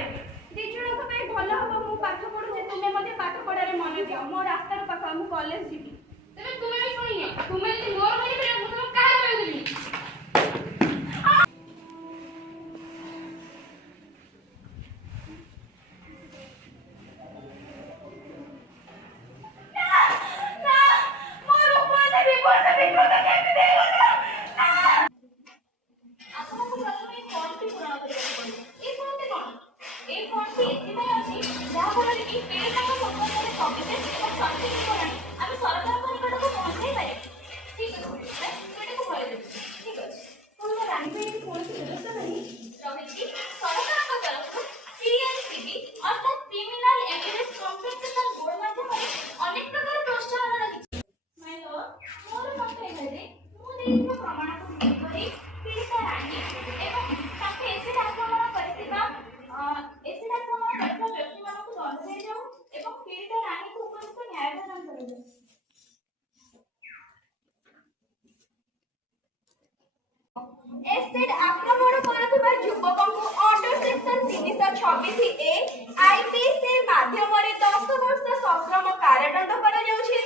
ପାଇବେ। ଦି ଜଣଙ୍କ ପାଇଁ ଭଲ ହବ ମୁଁ ପାଠ ପଢୁଛି, ତୁମେ ମୋତେ ପାଠ ପଢାରେ ମନ ଦିଅ। ମୋ ରାସ୍ତାର ପାଖ, ମୁଁ କଲେଜ ଯିବି। ତେବେ ତୁମେ ବି ଶୁଣିଏ, ତୁମେ ଯଦି ମୋର ହେଇପାରିବ ମୁଁ ତୁମକୁ କାହାର କହିବିନି। ଆପଣଙ୍କୁ ପ୍ରଥମେ ଏଇ ଫର୍ମଟି ପୂରଣ କରିବାକୁ ପଡ଼ିବ। ଏଇ ଫର୍ମଟି କ'ଣ? ଏଇ ଫର୍ମଟି ଏଥିପାଇଁ ଅଛି ଯାହାଫଳରେ କି ପୀଡ଼ିତାଙ୍କ ସମ୍ବନ୍ଧରେ ସବିଶେଷ ଏବଂ ସଠିକ୍ ବିବରଣୀ ଆମେ ସରକାରଙ୍କ ନିକଟକୁ ପହଞ୍ଚାଇ ପାରିବା। ଠିକ୍ ଅଛି, ମୁଁ ଏଟାକୁ ଭରେଇଦେବି। ଠିକ୍ ଅଛି। କ'ଣ ରାଣୀ ପାଇଁ ଏଠି କୌଣସି ବ୍ୟବସ୍ଥା ନାହିଁ? ରହିଛି ସରକାରଙ୍କ ତରଫରୁ CNCB ଅର୍ଥାତ୍ କ୍ରିମିନାଲ ଏଭିଡେନ୍ସ କମ୍ପେନସେସନ ବୋର୍ଡ ମାଧ୍ୟମରେ ଅନେକ ପ୍ରକାର ପ୍ରୋତ୍ସାହନ ରହିଛି। ମାଇ ଲର୍ଡ, ମୋର ମତ ଏଠାରେ ମୁଁ ଦେଇଥିବା ପ୍ରମାଣକୁ ଭିତ୍ତି କରି ପୀଡ଼ିତା ରାଣୀ ଏବଂ ତାଙ୍କୁ ଏସିଡ୍ ଆକ୍ରମଣ କରିଥିବା ବ୍ୟକ୍ତିମାନଙ୍କୁ ଦଣ୍ଡ ଦିଆଯାଉ ଏବଂ ପୀଡ଼ିତା ରାଣୀକୁ ଉପଯୁକ୍ତ ନ୍ୟାୟ ପ୍ରଦାନ କରାଯାଉ। ଏସିଡ୍ ଆକ୍ରମଣ କରୁଥିବା ଯୁବକଙ୍କୁ ଅଣ୍ଡର ସେକ୍ସନ 326A IPC ମାଧ୍ୟମରେ 10 ବର୍ଷ ସଶ୍ରମ କାରାଦଣ୍ଡ କରାଯାଉଛି।